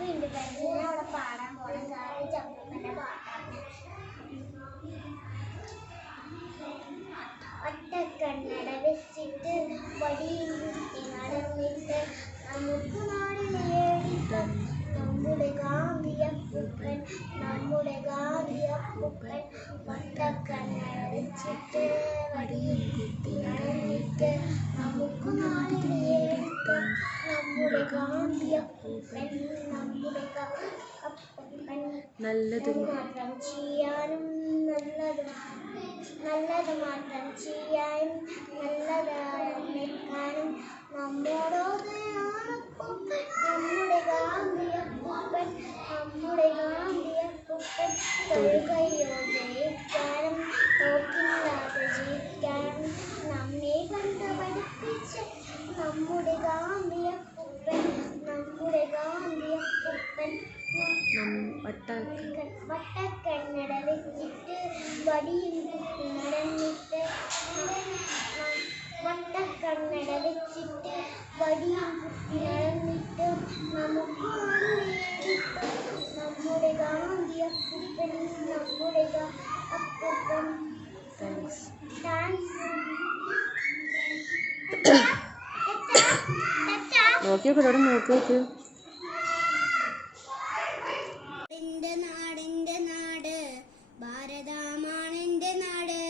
Happy independence day അവിടെ പാടാൻ പോകണം. കാരണം ചപ്പൂപ്പൻ്റെ പാട്ടാണ്. ഒറ്റക്കണ്ണട വെച്ചിട്ട് വടിയും കുത്തി നടന്നിട്ട് നമുക്ക് നാടിലേടിത്തം നമ്മുടെ ഗാന്ധിയപ്പൂപ്പൻ, നമ്മുടെ ഗാന്ധിയപ്പൂപ്പൻ. ഒറ്റക്കണ്ണട വെച്ചിട്ട് വടിയും കുത്തി നടന്നിട്ട് നമുക്ക് നാടിലേടിത്തം നമ്മുടെ ഗാന്ധിയപ്പൂപ്പൻ, നമ്മുടെ അപ്പൂപ്പൻ. നല്ലത് മാത്രം ചെയ്യാനും നല്ലത് മാത്രം ചെയ്യാനും നല്ലതായി നിൽക്കാനും നമ്മോടോടെയാണപ്പൂപ്പൻ, നമ്മുടെ ഗാന്ധിയപ്പൂപ്പൻ, നമ്മുടെ ഗാന്ധിയപ്പൂപ്പൻ. തൊഴുകയോടെ ഇരിക്കാനും നോക്കില്ലാതെ ജീവിക്കാനും നമ്മെ കണ്ട് പഠിപ്പിച്ച് നമ്മുടെ ഗാന്ധിയപ്പൂപ്പൻ, നമ്മുടെ ഗാന്ധിയപ്പൂപ്പൻ. വട്ടക്കണ്ണട വെച്ചിട്ട് വടിയും കുത്തി നടന്നിട്ട് വട്ടക്കണ്ണട വെച്ചിട്ട് വടിയും കുത്തി നടന്നിട്ട് നമുക്ക് നമ്മുടെ ഗാന്ധിയപ്പൂപ്പൻ, നമ്മുടെ അപ്പൂപ്പൻ. നോക്കി നോക്ക്, നോക്കി നോക്ക്. എന്റെ നാട് ഭാരതമാണ് എന്റെ നാട്,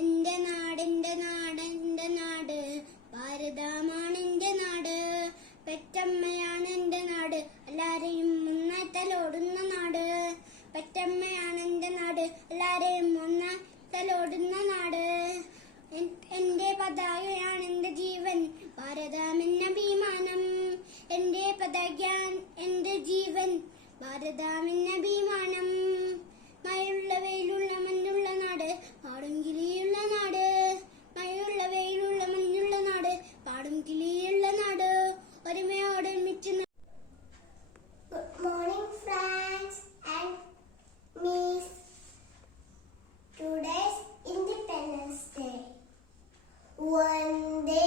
എന്റെ നാട് എന്റെ നാട് എന്റെ നാട് ഭാരതമാണ് എന്റെ നാട്. പെറ്റമ്മയാണ് എന്റെ നാട്, എല്ലാരെയും ഒന്നായി തലോടുന്ന നാട്. പെറ്റമ്മയാണ് എന്റെ നാട്, എല്ലാരെയും ഒന്നായി തലോടുന്ന നാട്. എന്റെ പതാകയാണ് എന്റെ ജീവൻ, ഭാരതമെന്ന അഭിമാനം. എന്റെ പതാകയാണ് എന്റെ ജീവൻ, ഭാരതമെന്ന അഭിമാനം. മഴയുള്ള വെയിലുള്ള മഞ്ഞുള്ള നാട്, പാടും കിളിയുള്ള നാട്. മഴയുള്ള വെയിലുള്ള മഞ്ഞുള്ള നാട്, പാടും കിളിയുള്ള നാട്. ഒരുമയോടെ ഒരുമിച്ച്. Good morning friends and miss. Today's independence day. വന്ദേ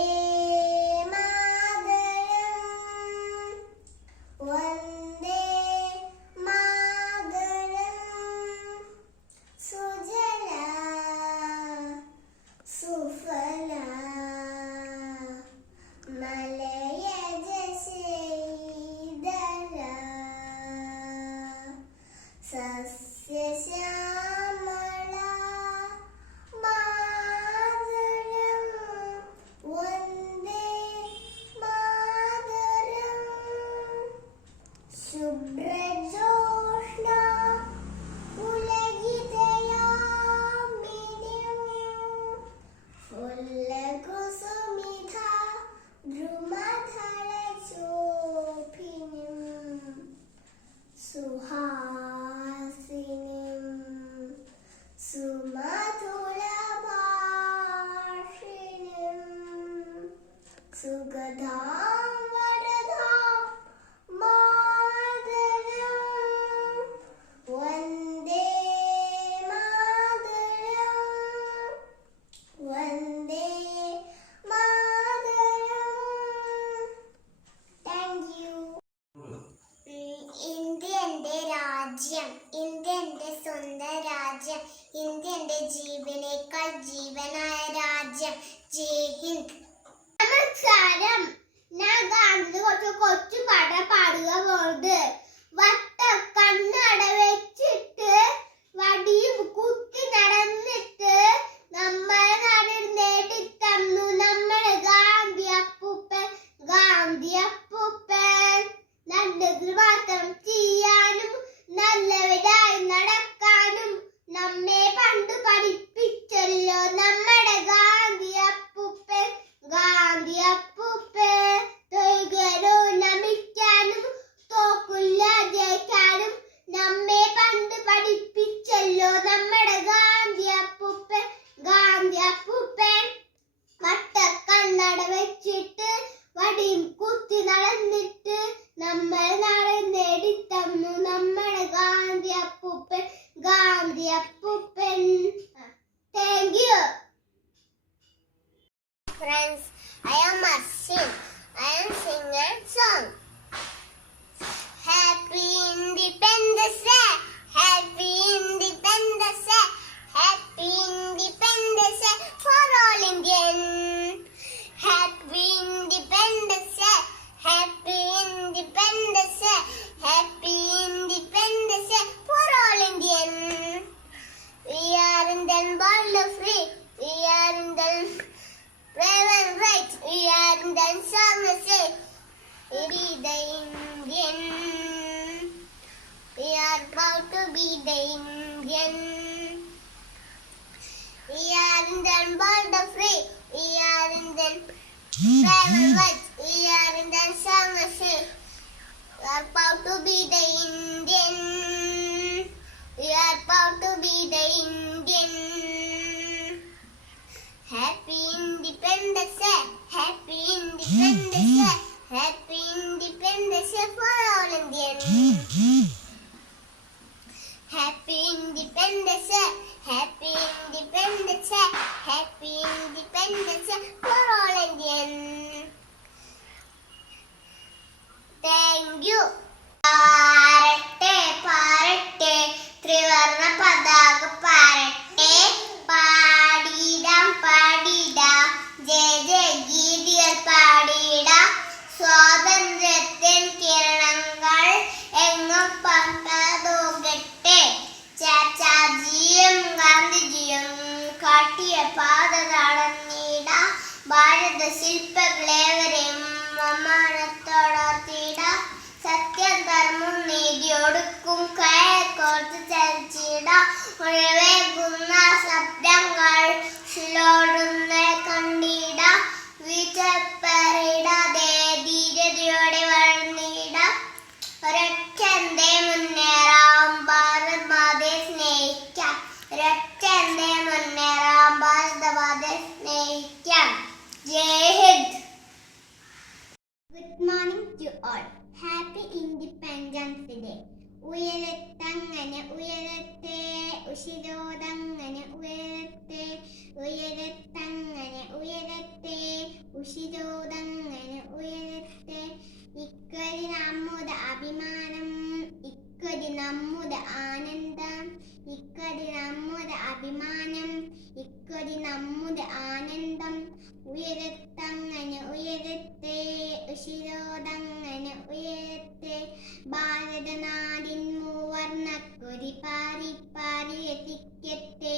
ഇന്ത്യ എന്റെ സ്വന്തം രാജ്യം, ഇന്ത്യ എന്റെ ജീവനേക്കാൾ ജീവനായ രാജ്യം. ജയ് ഹിന്ദ്. നമസ്കാരം. be the Indian. We are proud to be the Indian. We are Indian born the free. We are Indian travel much. We are Indian song the sea. We are proud to be the Indian. We are proud to be the Indian. Happy Independence Day. Happy Independence Day. Happy Independence Day for all Indians. Happy Independence Day. Happy Independence Day. Happy Independence Day for all Indians. Thank you. പാരട്ടെ പാരട്ടെ ത്രിവർണ്ണ പതാക പാരട്ടെ പാടിടാം പാടിടാം ജയ ജയ ഗീതികൾ പാടിടാം സ്വാതന്ത്ര്യത്തിൻ കിരണങ്ങൾ എങ്ങും പന്തതോകട്ടെ ചാച്ചാജിയും ഗാന്ധിജിയും കാട്ടിയ പാത നടന്നിടാം ഭാരത ശില്പങ്ങളേവരെയും മമാനത്തോടർത്തിടാം സത്യം ധർമ്മം നീതിയൊടുക്കും കയക്കോർത്ത് ചരിച്ചിടാം ഒഴിവേകുന്ന ശബ്ദങ്ങൾ ശിലോടുന്ന കണ്ടിടാം വിചപ്പറിടാതെ ധീരതയോടെ വളർന്നിടാം ഒരൊറ്റന്റെ മുന്നേറാം ഭാരത് മാതയെ സ്നേഹിക്കാം ഒരൊറ്റന്റെ മുന്നേറാം ഭാരത മാതയെ സ്നേഹിക്കാം ജയ് Hind. Good morning to all. Happy Independence Day. ഉയരത്തങ്ങനെ ഉയരത്തെ ഉഷിരോതങ്ങനെ ഉയരത്തെ ഉയരത്തങ്ങനെ ഉയരത്തെ ഉഷിരോതങ്ങനെ ഉയരത്തെ ഇക്കൊരു നമ്മുടെ അഭിമാനം ഇക്കൊരു നമ്മുടെ ആനന്ദം ഇക്കൊരു നമ്മുടെ അഭിമാനം ഇക്കൊരു നമ്മുടെ ആനന്ദം ഉയരത്തങ്ങനെ ഉയരത്തെ ഉഷിരോതങ്ങനെ ഉയരത്തെ ഭാരതനാടിൻ മൂവർണ്ണക്കൊടി പാറി പാറി എത്തിക്കട്ടെ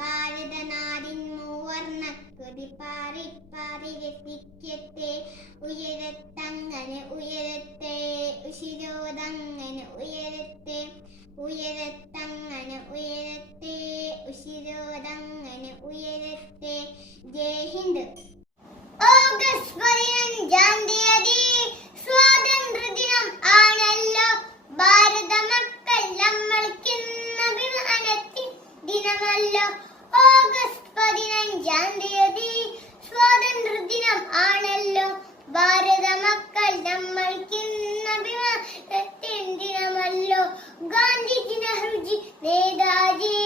ഭാരതനാടിൻ മൂവർണ്ണക്കൊടി പാറി പാറി എത്തിക്കട്ടെ ഉയരത്തങ്ങനെ ഉയരത്തെ ഉഷിരോതങ്ങനെ ഉയരത്തെ ഉയരത്തങ്ങനെ ഉയരത്തെ ഉഷിരോതങ്ങനെ ഉയരത്തെ. ജയ് ഹിന്ദ്. ഓഗസ്റ്റ് 15-ാം തീയതി സ്വാതന്ത്ര്യദിനം ആണല്ലോ. ഭാരത മക്കൾ നമ്മൾക്കിന്ന് അഭിമാനത്തിൻ ദിനമല്ലോ. ഓഗസ്റ്റ് 15-ാം തീയതി സ്വാതന്ത്ര്യദിനം ആണല്ലോ. ഭാരത മക്കൾ നമ്മൾക്കിന്ന് അഭിമാനത്തിൻ ദിനമല്ലോ. ഗാന്ധിജി, നെഹ്റുജി, നേതാജി,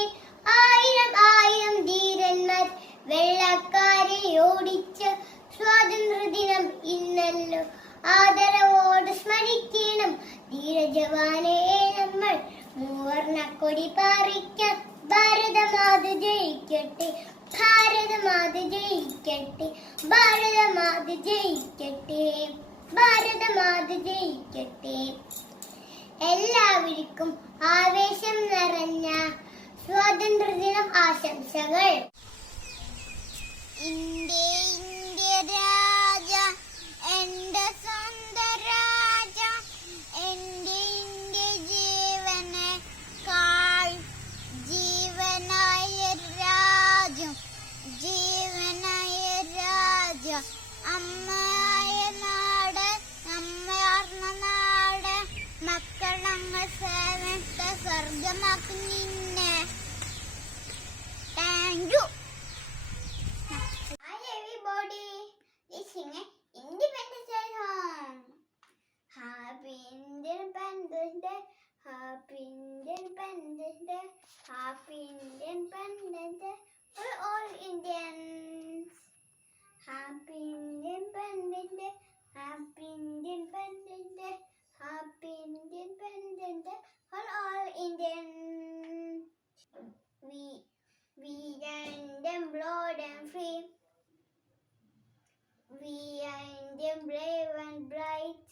ആയിരം ആയിരം ധീരന്മാർ വെള്ളക്കാരെ ഓടിച്ച സ്വാതന്ത്ര്യദിനം ഇന്നല്ലോ. ആദരവോട് സ്മരിക്കണം ധീരജവാനെ നമ്മൾ മൂവർണ്ണക്കൊടി പാറിക്കാം. ഭാരതമാത ജയിക്കട്ടെ ഭാരതമാത ജയിക്കട്ടെ ഭാരതമാത ജയിക്കട്ടെ ഭാരതമാത ജയിക്കട്ടെ. എല്ലാവർക്കും ആവേശം നിറഞ്ഞ സ്വാതന്ത്ര്യദിനം ആശംസകൾ. ഇന്ത്യ ഇന്ത്യ രാജ എന്റെ സ്വന്തം രാജ എന്റെ ഇന്ത്യ ജീവനേക്കാൾ ജീവനായ രാജ്യം ജീവനായ രാജ്യം അമ്മയായ നാട് അമ്മയാർന്ന നാട് മക്കളങ്ങ് സേവനത്തെ സ്വർഗമാക്കി നിന്നെ. Thank you. Hi everybody, we sing Independence Day song. Happy Independence Day, Happy Independence Day, Happy Independence Day for all Indians. Happy Independence Day, Happy Independence Day, Happy Independence Day for all Indians. We are Indian blood and free. We are Indian brave and bright.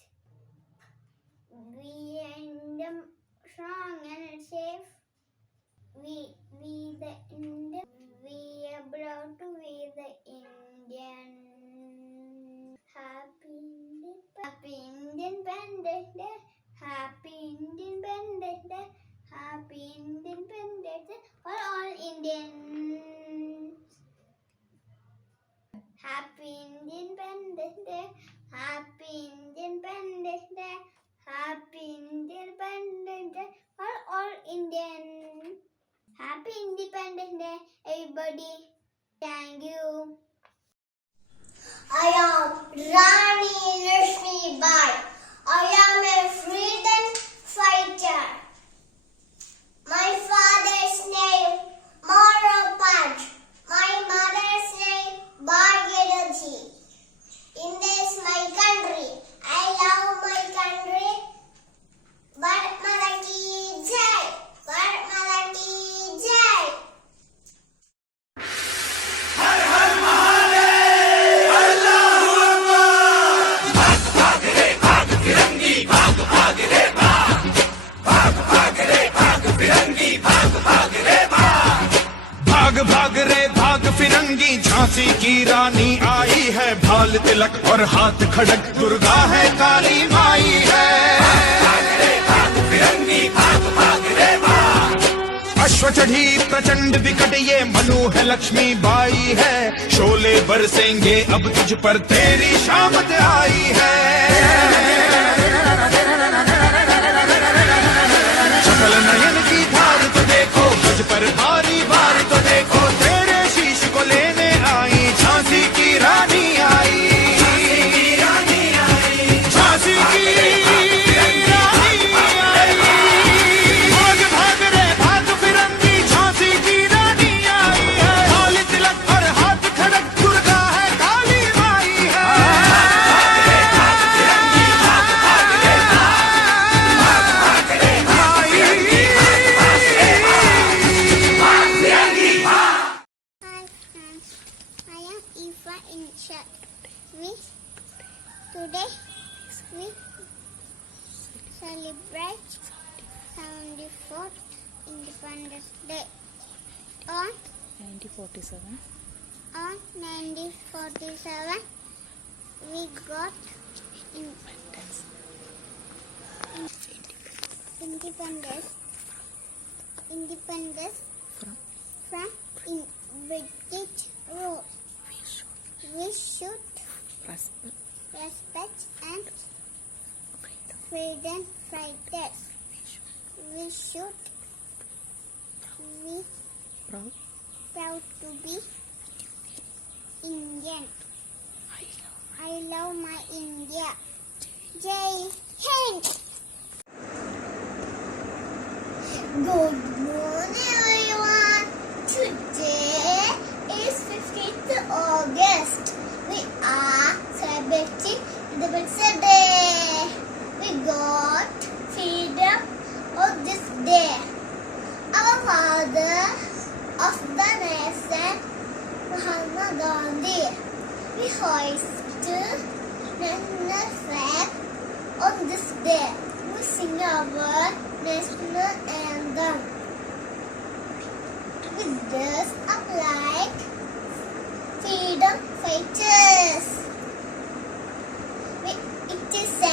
We are Indian strong and safe. We the Indian. We are proud to Independence Day. Happy Independence Day. Happy Independence Day for all Indians. Happy Independence Day. Happy Independence Day. Happy Independence Day for all Indians. Happy Independence Day, everybody. Thank you. I am Rani Lakshmi Bai. I am a freedom fighter. My father's name Moropaj. My mother's name Bhagiraji. India is my country. I love my country. Bharat Mata ki jai. Bharat Mata ki jai. भाग भाग रे भाग फिरंगी झांसी की रानी आई है भाल तिलक और हाथ खड़क दुर्गा है काली माई है अश्व चढ़ी प्रचंड विकट ये मनु है लक्ष्मी बाई है शोले बरसेंगे अब तुझ पर तेरी शामत आई है चपल नयन की धार तो देखो गज पर भारी बार तो देखो तेरे शीश को लेने आई झांसी की रानी आई झांसी की रानी आई भाग भाग रे भाग फिरंगी झांसी की रानी आई है लाल तिलक और हाथ खड़क दुर्गा है काली माई है Hi friends, I am Ifa Insha. Today we celebrate 74th Independence Day. On 1947. 1947 we got independence from British rule. We should respect and freedom fighters. We should be proud to be Indian. I love my India. Jai Hind. Good morning everyone. Today is 15th August. We are celebrating Independence Day. We got freedom on this day. Our father of the nation, Mahatma Gandhi. We hoist national flag on this day. We sing our national anthem. We dress up like freedom fighters. It is a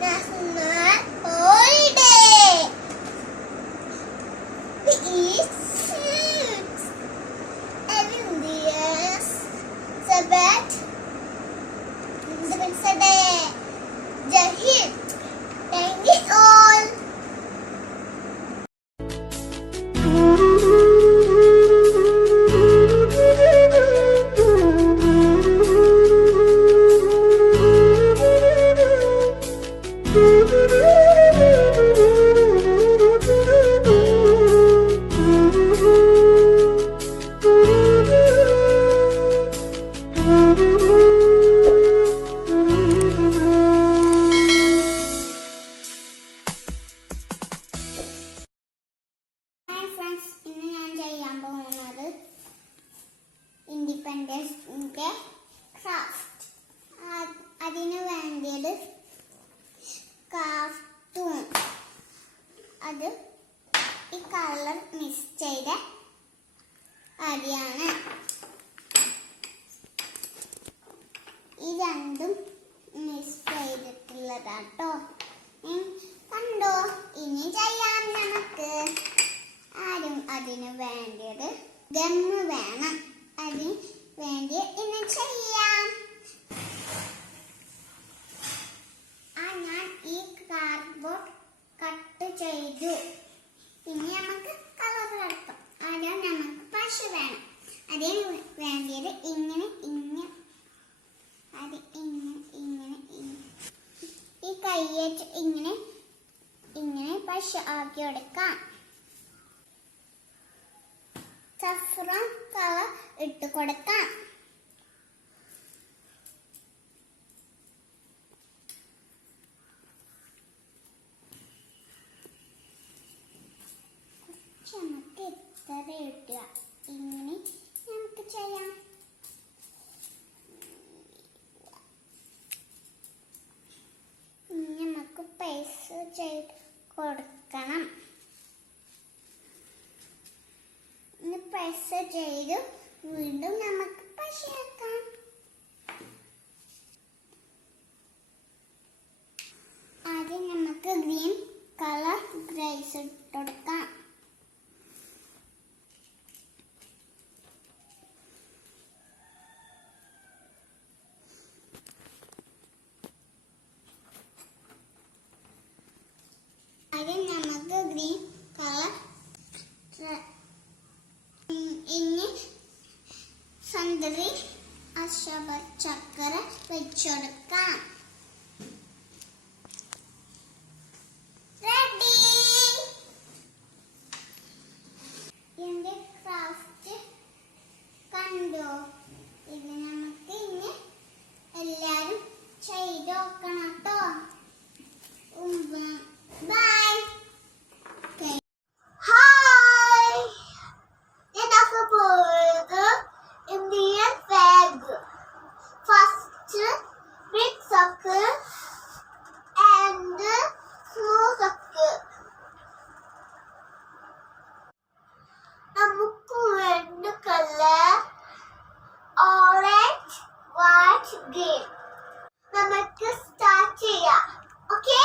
national holiday. We eat sweets. Every Indians celebrate Independence Day. Jai Hind. Thank you all. ഈ കൈ വെച്ച് ഇങ്ങനെ പശ ആക്കി എടുക്കാം. Saffron colour ഇട്ട് കൊടുക്കാം. നമുക്ക് ഇത്ര ഇടുക. ഇങ്ങനെ നമുക്ക് ചെയ്യാം. നമുക്ക് പ്രസ് ചെയ്ത് കൊടുക്കണം. പ്രസ് ചെയ്ത് വീണ്ടും നമുക്ക് പശയാക്കാം. ആദ്യം നമുക്ക് ഗ്രീൻ കളർ ഗ്രേസ് ഇട്ടുകൊടുക്കാം. ആദ്യം നമുക്ക് ഗ്രീൻ കളർ ഇനി സന്തരി അശോക ചക്കര വെച്ചെടുക്കാം. റെഡി. എന്റെ ക്രാഫ്റ്റ് കണ്ടോ? ഇത് നമുക്ക് ഇനി എല്ലാരും ചെയ്ത് നോക്കണം കേട്ടോ. Bye. Okay. Hi. It's a burger, Indian flag. First, big circle and small circle. നമുക്ക് വേണ്ട കളർ orange, white, green. നമുക്ക് സ്റ്റാർട്ട് ചെയ്യാം. Okay?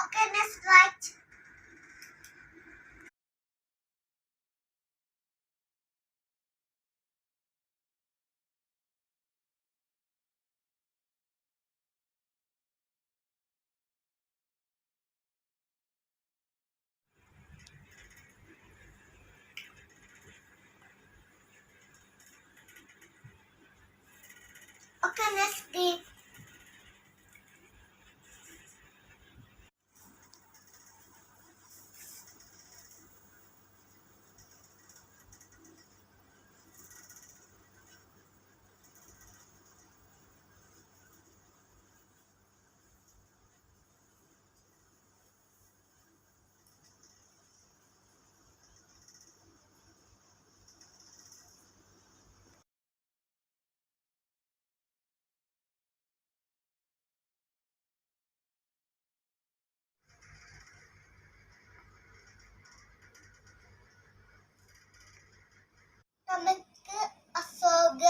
Okay, next right. Okay, next big. നമുക്ക് അശോക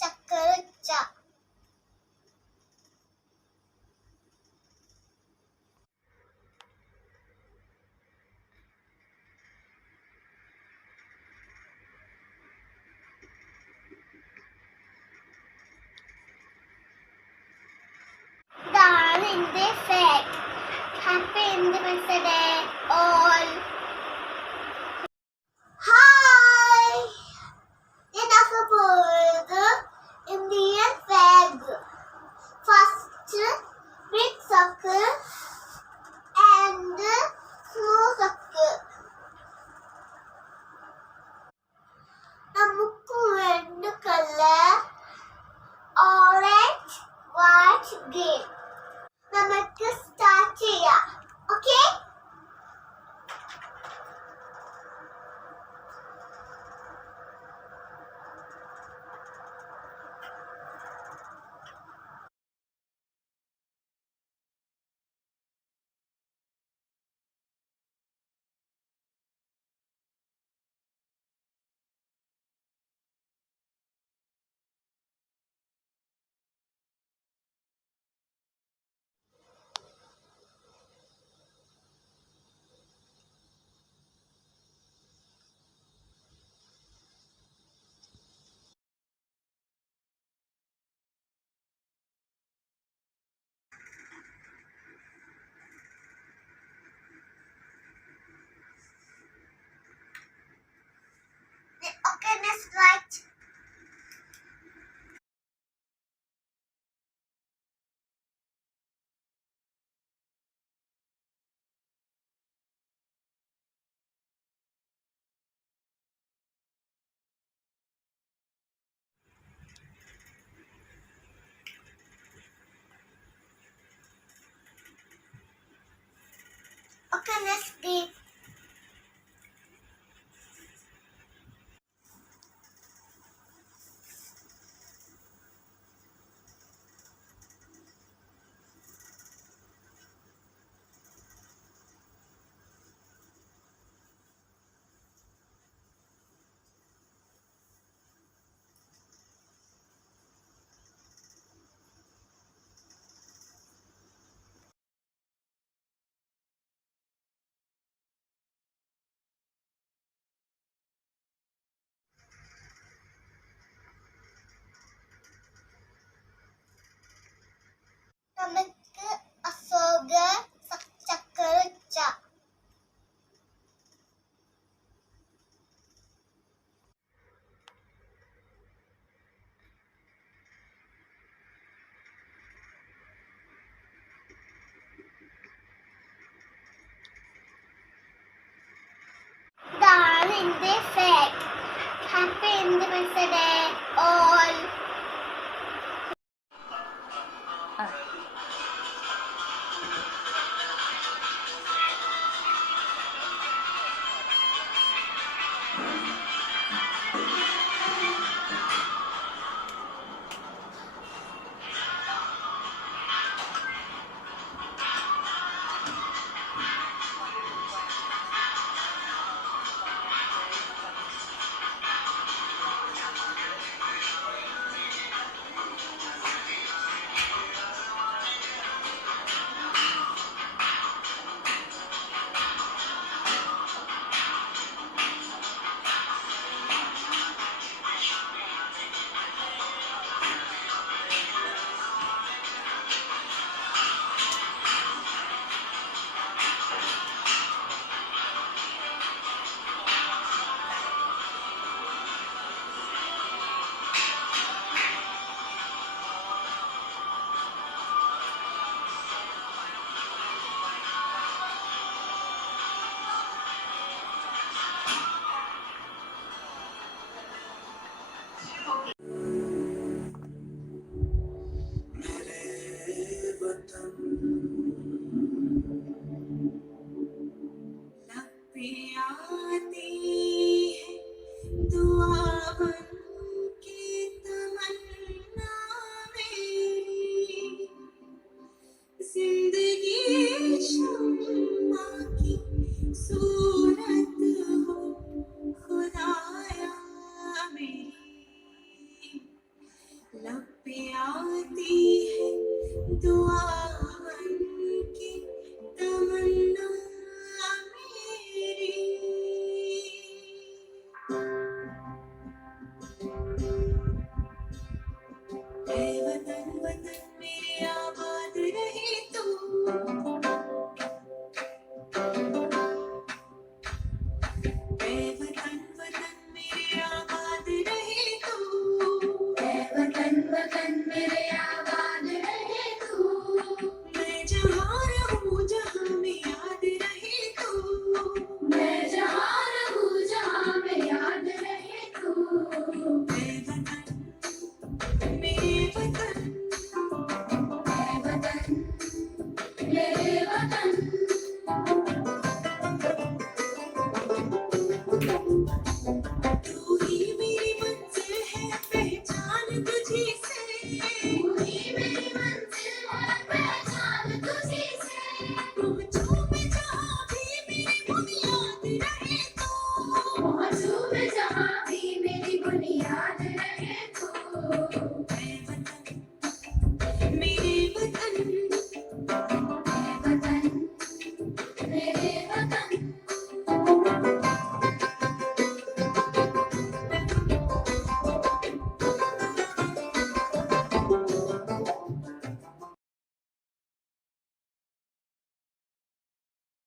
ചക്കര വെച്ച ഇതാണ് എന്റെ fact. Happy independence day all. Indian flag. First, big circle and small circle. നമുക്ക് വേണ്ട കളർ orange, white, green. നമുക്ക് സ്റ്റാർട്ട് ചെയ്യാം. Okay? right. Okay, next game. നമുക്ക് അശോക ചക്രച്ച ഇതാണ് എന്റെ fact. Happy independence day all. तू ही मेरी मंजिल है, पहचान तुझे